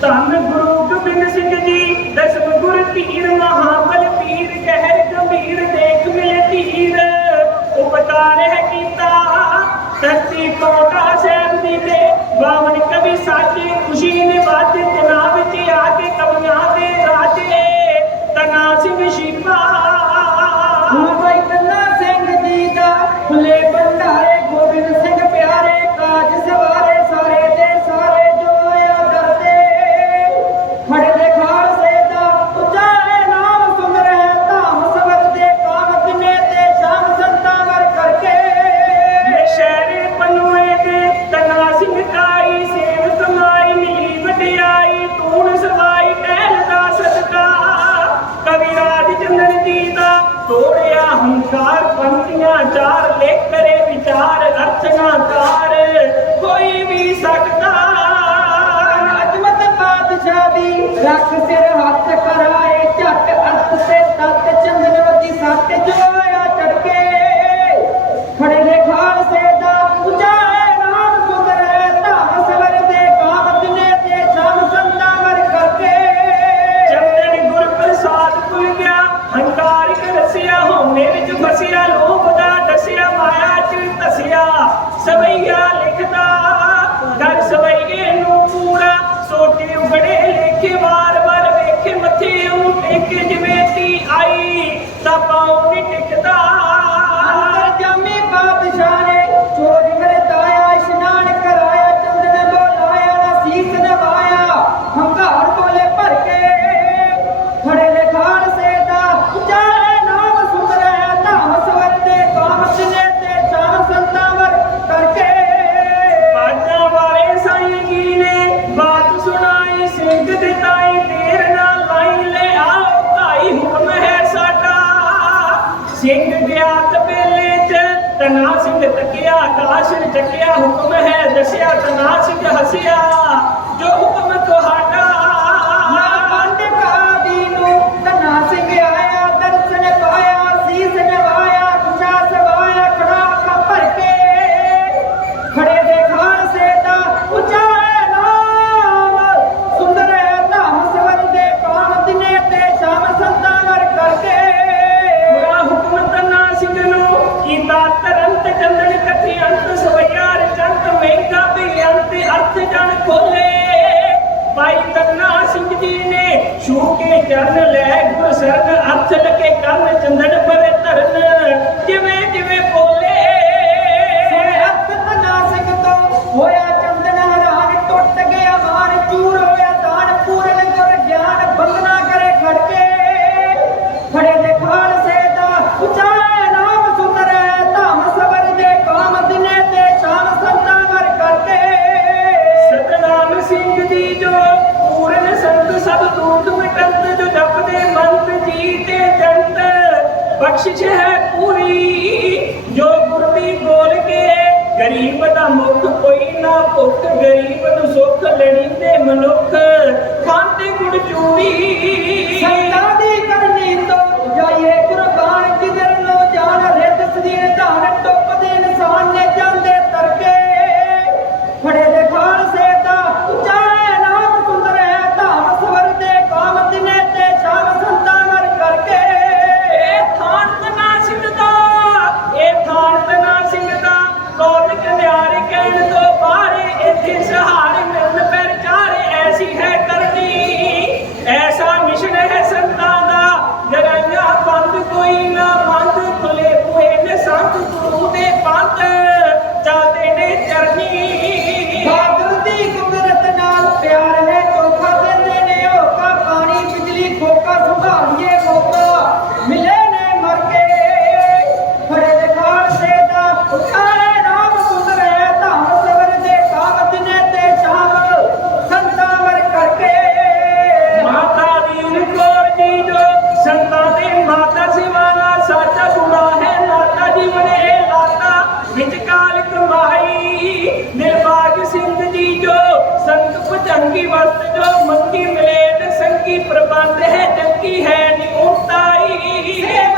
ਧੰਨ ਗੁਰੂ ਗੋਬਿੰਦ ਸਿੰਘ ਜੀ ਦਸਮ ਗੁਰ ਧੀਰ ਮਹਾਬਲ ਪੀਰ ਕਹਿਰ ਗੰਭੀਰ ਦੇਖ ਮਿਲੇ ਧੀਰ ਉਪਕਾਰ ਹੈ ਕੀਤਾ ਧਰਤੀ ਪੌਟਾ ਸਹਿਬ ਦੀ ਤੇ ਬਾਵਨ ਕਵੀ ਸਾਚੀ ਖੁਸ਼ੀ ਨੇ ਵਾਦੇ ਸ਼ਕਤੀ ਦਾ ਤੋੜਿਆ ਹੰਕਾਰ ਪੰਥੀਆਂ ਚਾਰ ਲੈ ਕਰੇ ਵਿਚਾਰ ਰਚਨਾ ਕਾਰ। ਕੋਈ ਵੀ ਸਕਦਾ, ਅਜਮਤ ਬਾਦਸ਼ਾਹ ਦੀ ਰੱਖ ਸਿਰ ਹੱਥ ਕਰਾ। ਡਿੱਗ ਦਿਤਾਈ ਤੇਰ ਨਾਲ ਲਾਈ ਲੈ ਆਓ ਭਾਈ ਹੁਕਮ ਹੈ ਸਾਡਾ। ਸਿੰਘ ਗਿਆਤ ਵੇਲੇ ਚ ਤਨਾ ਸਿੰਘ ਤਕਿਆ ਆਕਾਸ਼ ਚੱਕਿਆ ਹੁਕਮ ਹੈ ਦਸਿਆ ਤਨਾ ਸਿੰਘ ਹਸਿਆ। ਜੋ ਹੁਕਮ ਤੁਹਾਡਾ शरण लय गुरु शरण अर्चन के का ਬਖਸ਼ਿਸ਼ ਹੈ ਪੂਰੀ, ਜੋ ਗੁਰਮੀ ਬੋਲ ਕੇ ਗਰੀਬ ਦਾ ਮੁਖ, ਕੋਈ ਨਾ ਭੁੱਖ, ਗਰੀਬ ਨੂੰ ਸੁੱਖ ਲੈਣੀ ਤੇ ਮਨੁੱਖ, ਖਾਂਦੇ ਗੁੜ ਚੂੜੀ ਢੰਗੀ ਵਸਤ ਜੋ ਮੰਗੀ ਮਿਲੇ ਤੇ ਸੰਗੀ ਪ੍ਰਬੰਧ ਹੈ ਜੰਗੀ ਹੈ ਨਿਉਤਾਈ ਹੈ